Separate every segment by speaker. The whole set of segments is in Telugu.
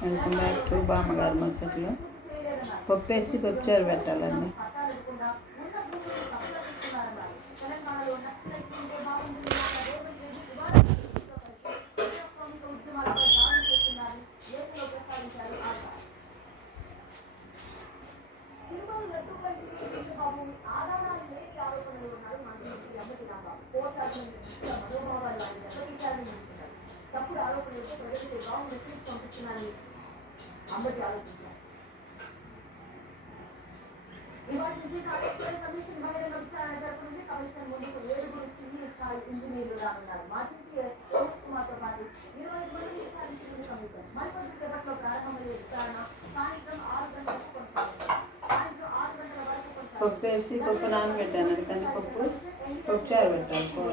Speaker 1: వెల్కమ్ బ్యాక్ టు బామ్మగారు మసట్లు పప్పు వేసి పప్పుచారు పెట్టాలండి
Speaker 2: తప్పుడు ఆరోపణలతో ప్రజలకు రాంగ్ మెసేజ్ పంపిస్తున్నారని అమ్మటి ఆలోచించారు ఇవాటి నుంచి కాళేశ్వరం కమిషన్ బహిరంగ విచారణ జరపనుంది కమిషన్ ముందుకు ఏడుగురు సివిల్ స్థాయి ఇంజనీర్లు రానున్నారు మాజీ సురేష్ కుమార్ తో పాటు ఇరవై ఐదు మంది విచారించింది కమిషన్ మరికొద్ది సేపట్లో ప్రారంభమయ్యే విచారణ సాయంత్రం ఆరు గంటలకు కొనసాగుతుంది సాయంత్రం ఆరు గంటల వరకు కొనసాగుతుంది
Speaker 1: పప్పు వేసి పప్పు నానబెట్టాను కందిపప్పు పప్పుచారు పెట్టాలి కూర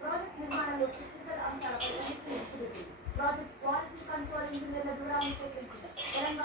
Speaker 2: ప్రాజెక్ట్ నిర్మాణంలో క్రిటికల్ అంశాలపై సమీక్ష నిర్వహించింది. ప్రాజెక్ట్ క్వాలిటీ కంట్రోల్ ఇంజనీర్ల దృఢాన్ని చర్చించింది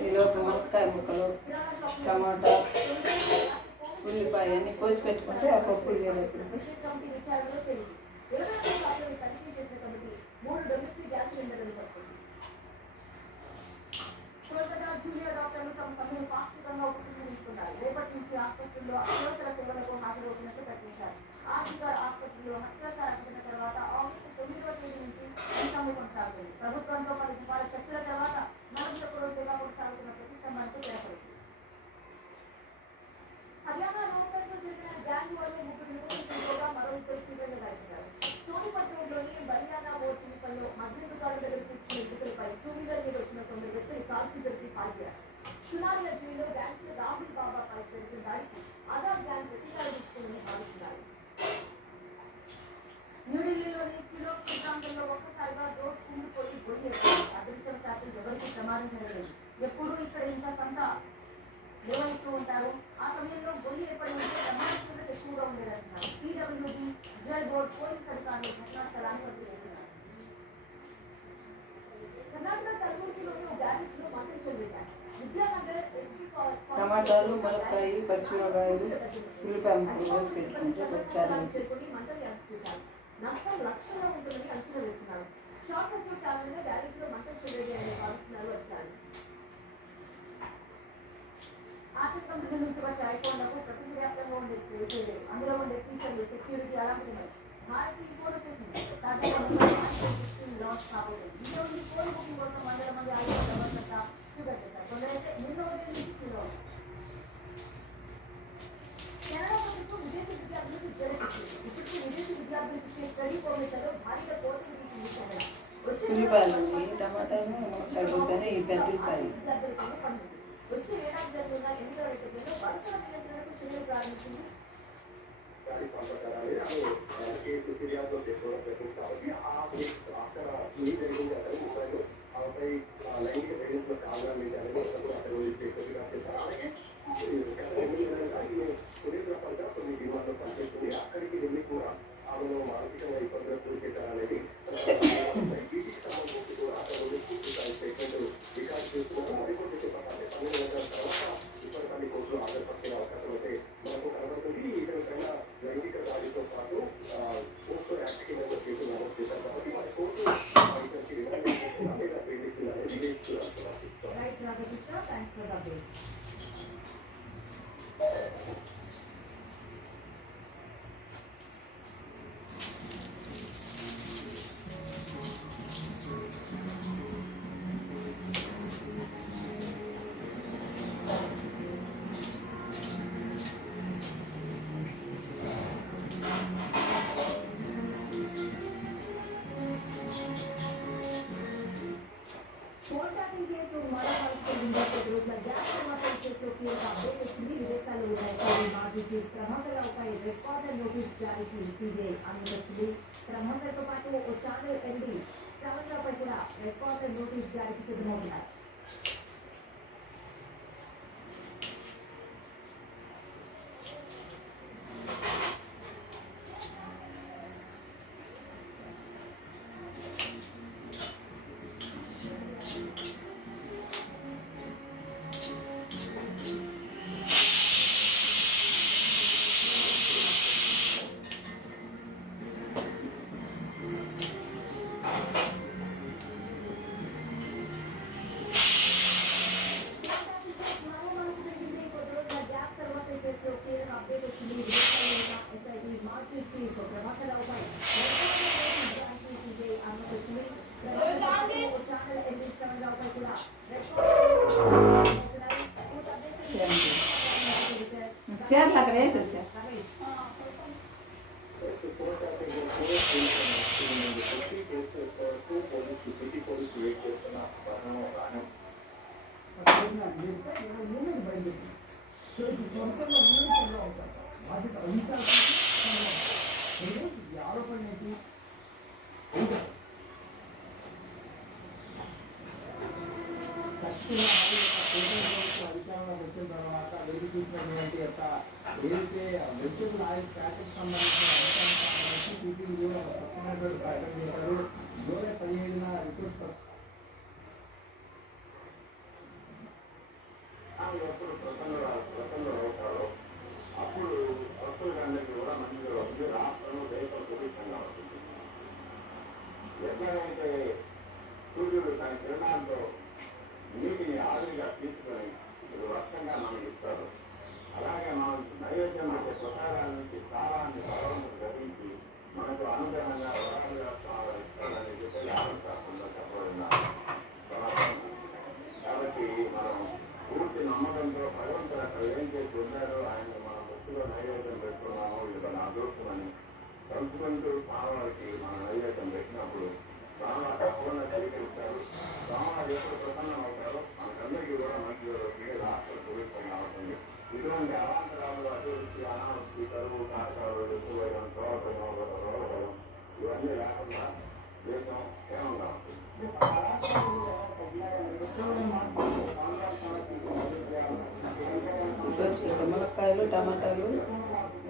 Speaker 1: ఈలోపు మునక్కాయ ముక్కలు టమాటా ఉల్లిపాయ అన్ని కోసి పెట్టుకుంటే ఆ పప్పు
Speaker 2: కొనసాగుతుంది. ప్రభుత్వంతో పది రూపాయల తర్వాత హర్యానా రోహ్తక్లో జరిగిన గ్యాంగ్ వార్లో మరో ఇద్దరు తీవ్రంగా గాయపడ్డారు సోనిపట్నంలోని బలియానా ఓ సమీపంలో మద్యం దుకాణం దగ్గర కూర్చున్న యువకులపై టూ వీలర్ మీద వచ్చిన కొందరు వ్యక్తులు కాల్పులు జరిపి పాల్గొన్నారు గ్యాంగ్ రాహుల్ బాబాపై జరిగిన దాడికి ఆధార్ గ్యాంగ్ ప్రతీకారం భావిస్తున్నారు న్యూఢిల్లీలోని కిలో ప్రాంతంలో ఒక్కసారిగా రోడ్ అదృష్టం శాతం ఎవరికి ప్రమాదం జరగలేదు ఎప్పుడూ ఇక్కడ ఇంత సంత నిర్వహిస్తూ ఉంటారు ఆ సమయంలో గొయ్యి ఏర్పడి ఉంటే ప్రమాదం ఎక్కువగా ఉండేదంటున్నారు పీడబ్ల్యూడి జల్ బోర్డ్ పోలీస్ అధికారులు ఘటనా స్థలాన్ని వదిలివేస్తున్నారు కర్ణాటక లో విద్యానగర్ ఎస్పీ
Speaker 1: టమాటాలు మునక్కాయ పచ్చిమిరకాయలు ఉల్లిపాయ ముక్కలు పెట్టుకుంటే
Speaker 2: మంటలు నష్టం లక్షల్లో ఉంటుందని అంచనా వేస్తున్నారు. షార్ట్ సర్క్యూట్ కాకుండా గ్యారేజ్లో మంటలు చెలరేగాయని భావిస్తున్నారు అధికారులు ఆర్థిక కంపెనీ నుంచి వచ్చే ఐఫోన్లకు ప్రపంచవ్యాప్తంగా ఉండే చేసేది అందులో ఉండే ఫీచర్లు సెక్యూరిటీ అలాంటివి ఉన్నాయి. భారత్ ఈ ఫోన్ వచ్చేసింది తాజాగా లాంచ్ కాబోతుంది. ఈ రోజు ఫోన్ బుకింగ్ కోసం వందల మంది ఐఫోన్ డబ్బర్లంతా చూపెట్టేశారు కొందరైతే నిన్న ఉదయం నుంచి
Speaker 1: ఉల్లిపాయలు టమాటాలు తగ్గుతారు ఈ పెద్ద ఉల్లిపాయలు
Speaker 2: లైంగిక వేగంతో కావాలని అలాగే perto meu cabeça. ബ്രഹ്മതത്വമായിട്ട് ഒറ്റാണ് എന്ത് ചെയ്യും
Speaker 1: ಈ ಆರೋಪಣೆಯಂತೂ ಹೌದಾ ತಕ್ಷಣ
Speaker 3: ಅಧಿಕಾರಗಳ ಮುಖ್ಯ తర్వాత వేదికటువంటి యొక్క ఏదైతే వెజ్ ఆయిల్ ప్యాకెట్ సంబంధించిన అంశానికి సంబంధించి టీపీ కూడా ప్రకటన ప్రకటన చేశారు జూలై పదిహేడున రిపోర్ట్
Speaker 4: అందరూ ఆయన మన భక్తుల నైవేద్యం పెట్టుకున్నాము ఇది మన అదృష్టం అని సంస్కృతి స్వామివారికి మన నైవేద్యం పెట్టినప్పుడు స్వామి తప్పకుండా స్వీకరిస్తారు స్వామివారు ఎప్పుడు ప్రసన్నం అవుతారు మనకందరికీ కూడా మంచి జరుగుతుంది రాష్ట్ర సుభిక్షం అవుతుంది ఇటువంటి అవాంతరాలు అభివృద్ధి అనావృష్టి కరువు కాకాలు ఎక్కువైన ఇవన్నీ
Speaker 1: రాకుండా మునక్కాయలు టమాటాలు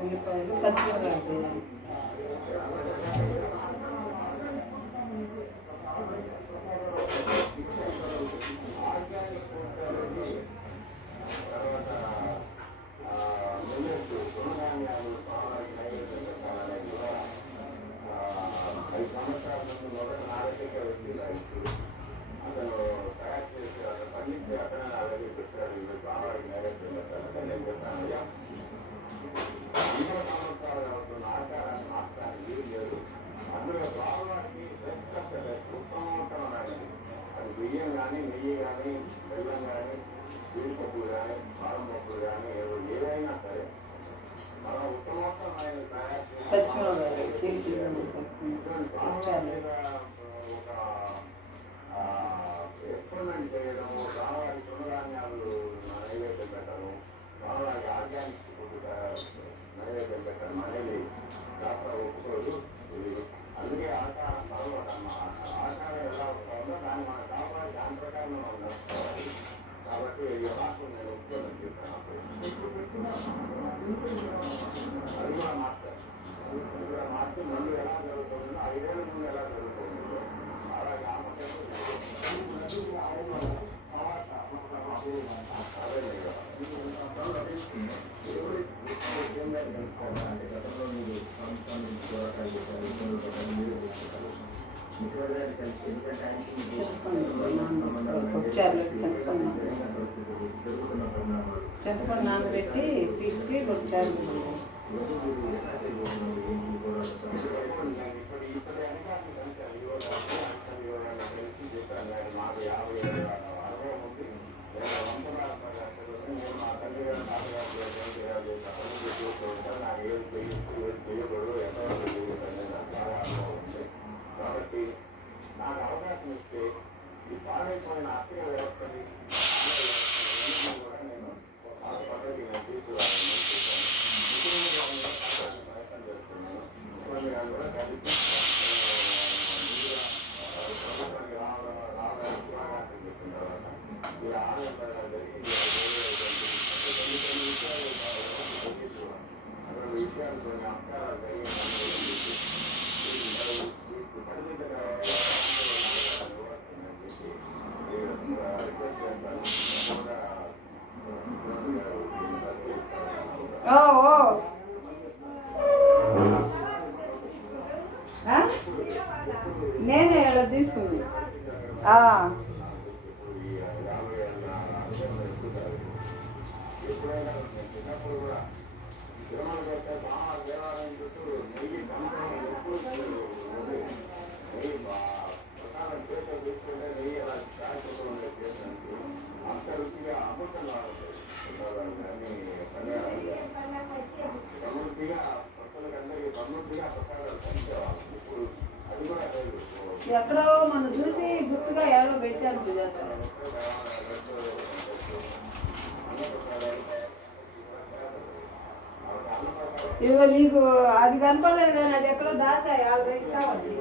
Speaker 1: ఉల్లిపాయలు పచ్చిమిరకాయలు
Speaker 4: బియ్యం కానీ నెయ్యి కానీ బెల్లం కానీ జీడిపప్పులు కానీ కారం పప్పులు కానీ ఏదైనా సరే మన ఉత్తమోత్తమైన
Speaker 1: చింతపండు నానబెట్టి తీసుకు కొంచెం ఎక్కడో మనం చూసి గుర్తుగా ఎవరో పెట్టాను సుజాత ఇదిగో మీకు అది కనపడలేదు కానీ అది ఎక్కడో దాచా యాభై కావాలి.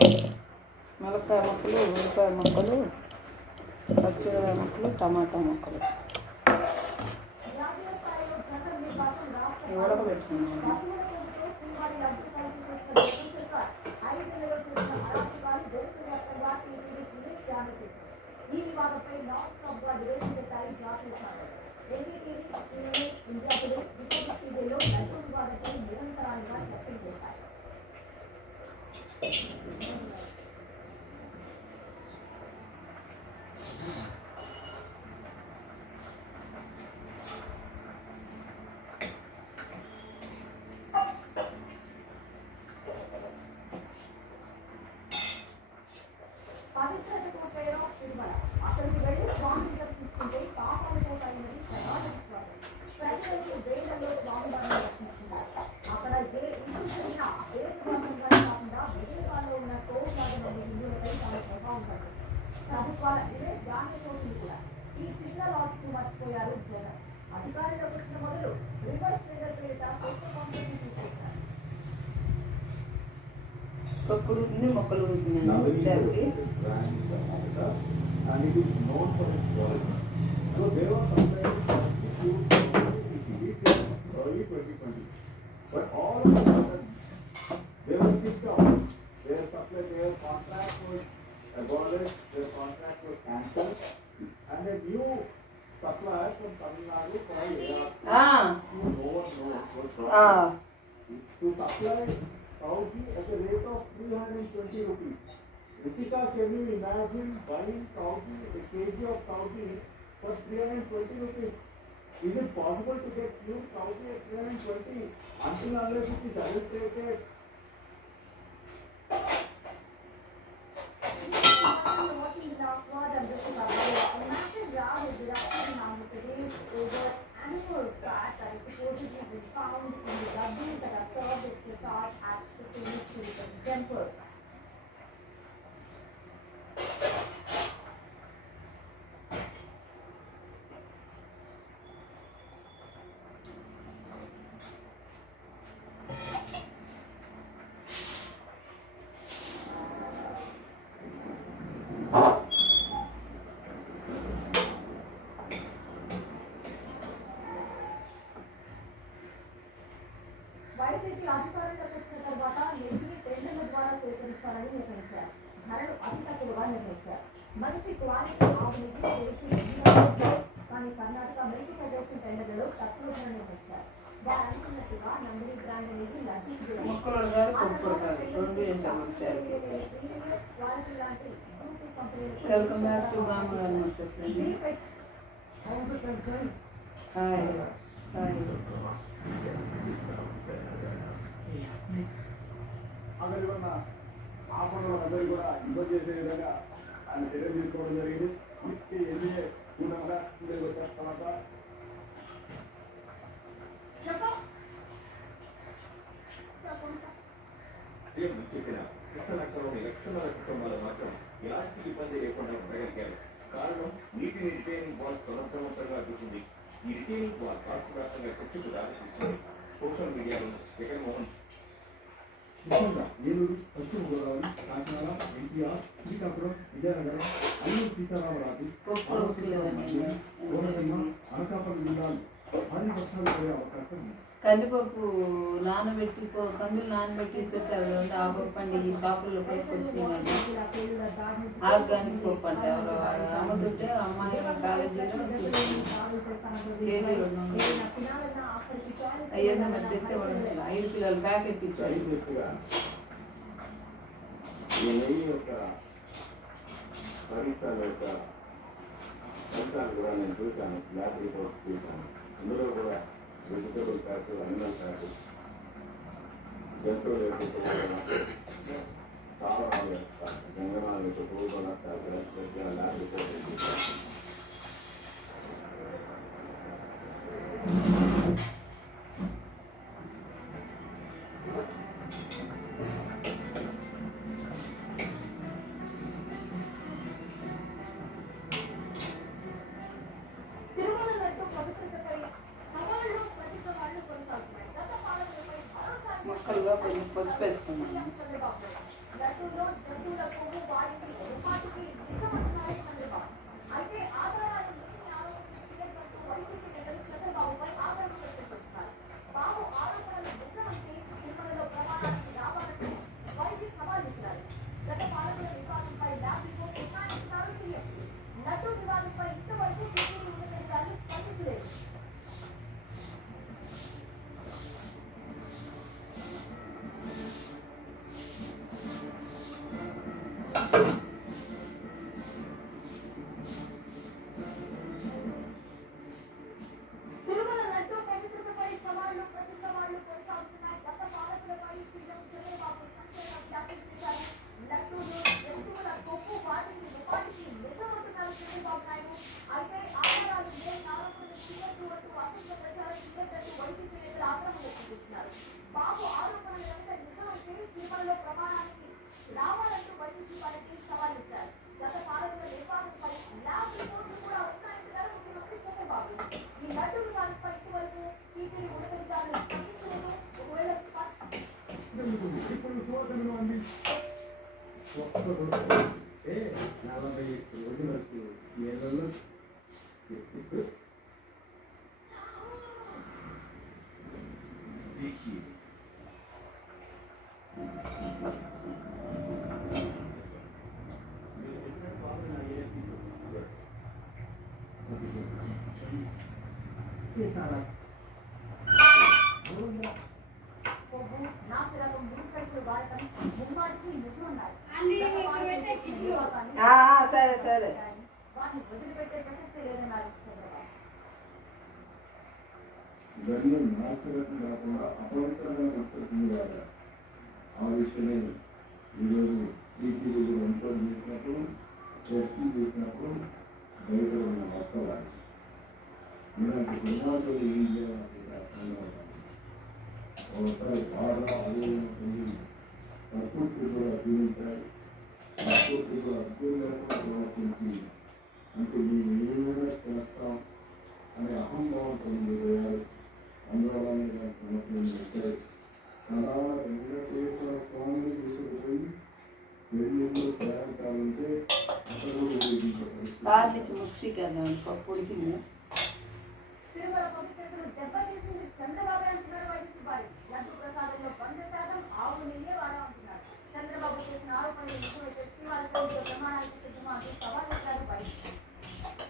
Speaker 1: మిరపకాయ మొక్కలు ఉల్లిపాయ మొక్కలు పచ్చిమిరపకాయ మొక్కలు టమాటా మొక్కలు ఉడకబెట్టుకున్నాను Thank you. మొక్కలు
Speaker 3: జరిపి Ah. Ah. 220 rupees. Ritika, can you imagine buying Saudi, a kg of Saudi for 320 rupees? Is it possible to get new Saudi at 320 until unless it is adulterated
Speaker 2: ముక్కలు గారు కొనుక్కలు గారు రెండు వేసాం వచ్చారు
Speaker 5: క్వాలిటీ లాంటి గ్రూప్ కంపెనీలకు
Speaker 2: వెల్కమ్ బ్యాక్ టు బామ్మగారు ముచ్చట్లు హాయ్ హాయ్
Speaker 3: అందరి వల్ల ఆపణ అందరూ కూడా ఇబ్బంది చేసే విధంగా ఆయన చర్య తీసుకోవడం జరిగింది వీటికి ఎన్డీఏ కూడా వచ్చేసిన తర్వాత
Speaker 6: ఏం చెప్పిన కొత్త లక్షణం లక్షణాల కుటుంబాలు మాత్రం ఎలాంటి ఇబ్బంది లేకుండా ఉండగలిగారు కారణం నీటిని రిటైనింగ్ వాల్ సమర్థవంతంగా అడ్డుకుంది ఈ రిటైనింగ్ వాల్ రాష్ట్ర వ్యాప్తంగా చర్చకు దారితీసింది సోషల్ మీడియాలో జగన్మోహన్
Speaker 3: ముఖ్యంగా ఏలూరు పశ్చిమ గోదావరి కాకినాడ ఎన్టీఆర్ శ్రీకాకుళం విజయనగరం అల్లూరు సీతారామరాజు పార్వతీపురం కోనసీమ అనకాపల్లి జిల్లాలు
Speaker 2: కందిపప్పు నానబెట్టి కందులు నానబెట్టి చుట్టారు కదా ఆపప్పు పండి ఈ షాపుల్లో కొనుక్కొచ్చినాయి కదా ఆర్గానిక్ పప్పు అంటే ఎవరో? అమ్ముతుంటే అమ్మాయి కాలేజీలో అయ్యేది మరి వాడు ఐదు కిలోల ప్యాకెట్ ఇచ్చాడు
Speaker 4: కూడా నేను చూశాను. ల్యాబ్ రిపోర్ట్స్ చూశాను. అందులో కూడా వెజిటబుల్ ఫ్యాట్ అనిమల్ ఫ్యాట్ జంతువుల యొక్క కొవ్వుల స్థావరాల యొక్క జంగమాల యొక్క కొవ్వుల ఫ్యాట్
Speaker 2: కొంచెం పసుపు వేసుకున్నాను సరే సరే.
Speaker 4: ఇవన్నీ నాశనం కాకుండా అపవిత్రమైన ఉత్పత్తులు కాదు. ఆ విషయమే ఈరోజు టీటీడీలు కంట్రోల్ చేసినప్పుడు చేసినప్పుడు బయట ఉన్న వాస్తవాలు ఇలాంటి దుర్మార్గులు ఏం చేయాలంటే అర్థం కాదు. ఒకసారి బాగా అదే ప్రకృతి కూడా జీవించాలి ప్రకృతి కూడా అద్భుతంగా ప్రవర్తించి అంటే మేము ఏమైనా చేస్తాం అనే అహంభావం వేయాలి అందువల్ల సమస్యలు వచ్చాయి అలా వెంకటేశ్వర స్వామిని తీసుకుపోయి పెళ్ళిళ్ళు
Speaker 1: बाद में मिक्सी
Speaker 2: करना उसको पूरी చంద్రబాబు చేసిన ఆరోపణలు ఎక్కువ శక్తి వాళ్ళతో ప్రమాణాలకు సవాల్ చేశారు బయట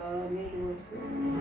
Speaker 2: Amen.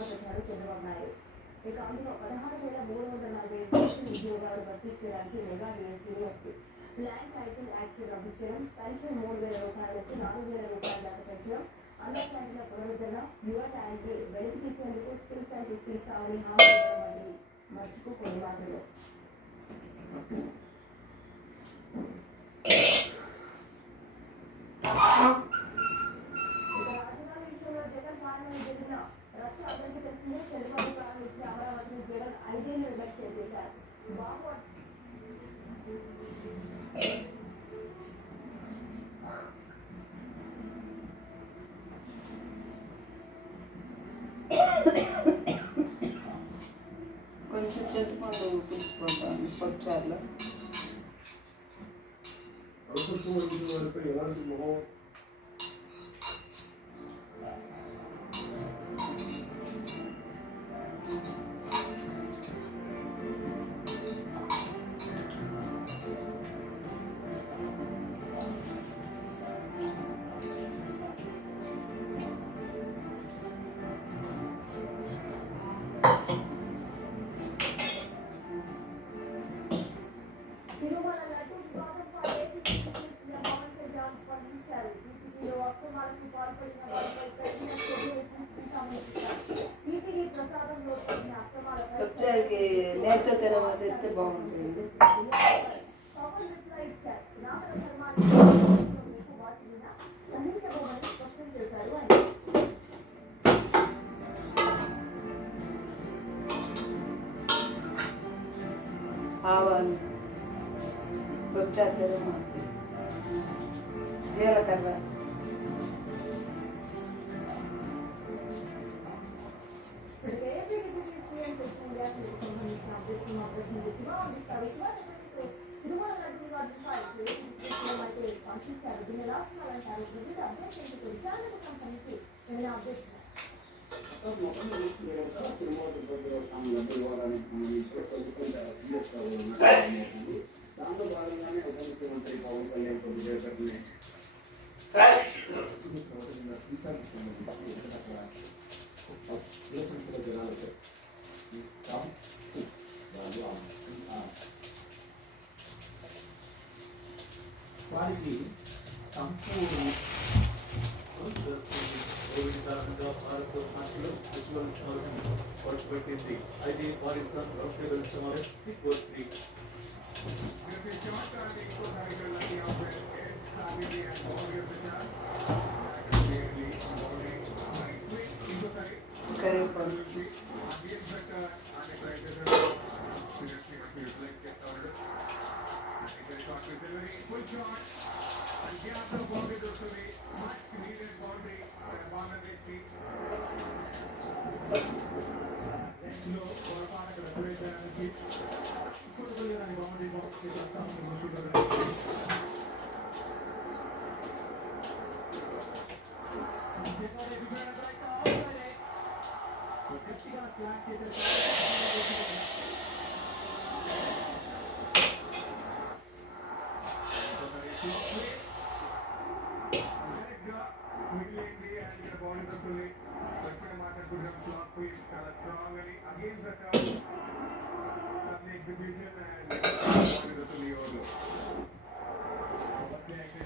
Speaker 2: పదహారు చదవబడ్డాయి అకౌంట్లో పదహారు వేల మూడు వందల నలభై ఎనిమిది ఉద్యోగాలు భర్తీ చేయడానికి మెగా డిఎస్సీని ఉంది ల్యాండ్ టైటిల్ యాక్ట్ రద్దు చేయడం పెన్షన్ మూడు వేల రూపాయల నుంచి నాలుగు వేల రూపాయల దాకా పెంచడం అంగన్వాడీల పునరుద్ధరణ యువ టాలెంట్ వెలికి తీసేందుకు స్కిల్స్ అండ్ స్కిల్స్ కావాలని హామీ మంత్రి మర్చుకు కొన్ని మాటలు Thank you. వచ్చారు
Speaker 1: ఆవాలు వచ్చేస్తారు జీలకర్ర
Speaker 7: అబ్జెక్షన్
Speaker 6: దాంట్లో భాగంగానే ఉప ముఖ్యమంత్రి పవన్ కళ్యాణ్ కొద్దిసేపటిని
Speaker 8: వారికి సంపూర్ణ giving the Bharat National Festival for 2023. I think for
Speaker 3: instance, Rockable Summer was free. Correct.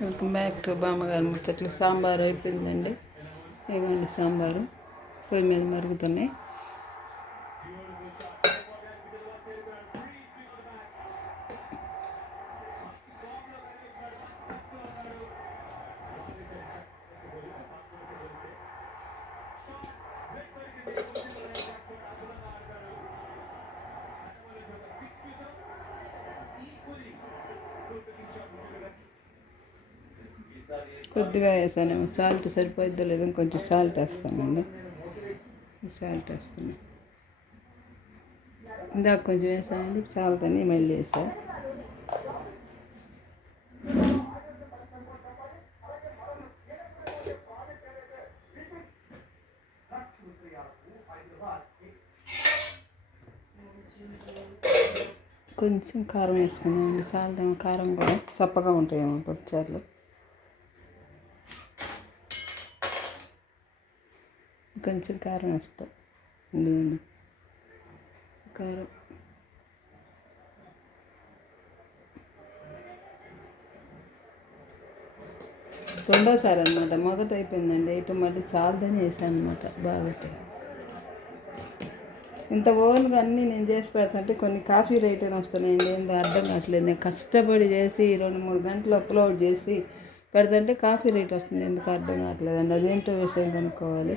Speaker 3: Welcome back to బామ్మగారు ముచ్చట్లు. సాంబారు అయిపోయిందండి. ఇదిగోండి సాంబారు. పొయ్యి మీద మరుగుతున్నాయి. కొద్దిగా వేసాను. సాల్ట్ సరిపోద్దో లేదో కొంచెం సాల్ట్ వేస్తానండి. సాల్ట్ వేస్తున్నాను ఇందాక కొంచెం వేసానండి. చాలదని మళ్ళీ వేసా. కొంచెం కారం వేసుకున్నాను సాల్ట్ కారం కూడా చప్పగా ఉంటాయేమో పప్పుచారులు. కొంచెం కారం వేస్తాం. ఇందులో కారం. రెండోసారి అనమాట మొదట అయిపోయిందండి. ఇటు మళ్ళీ చాలదని వేసాను అనమాట బాగా ఇంత ఓన్గా అన్నీ నేను చేసి పెడతాంటే కొన్ని కాఫీ రేట్ వస్తున్నాయండి. ఏందో అర్థం కావట్లేదు. నేను కష్టపడి చేసి రెండు మూడు గంటలు అప్లోడ్ చేసి పెడతంటే కాఫీ రేట్ వస్తుంది. ఎందుకు అర్థం కావట్లేదు. అండి అదేంటో విషయం కనుక్కోవాలి.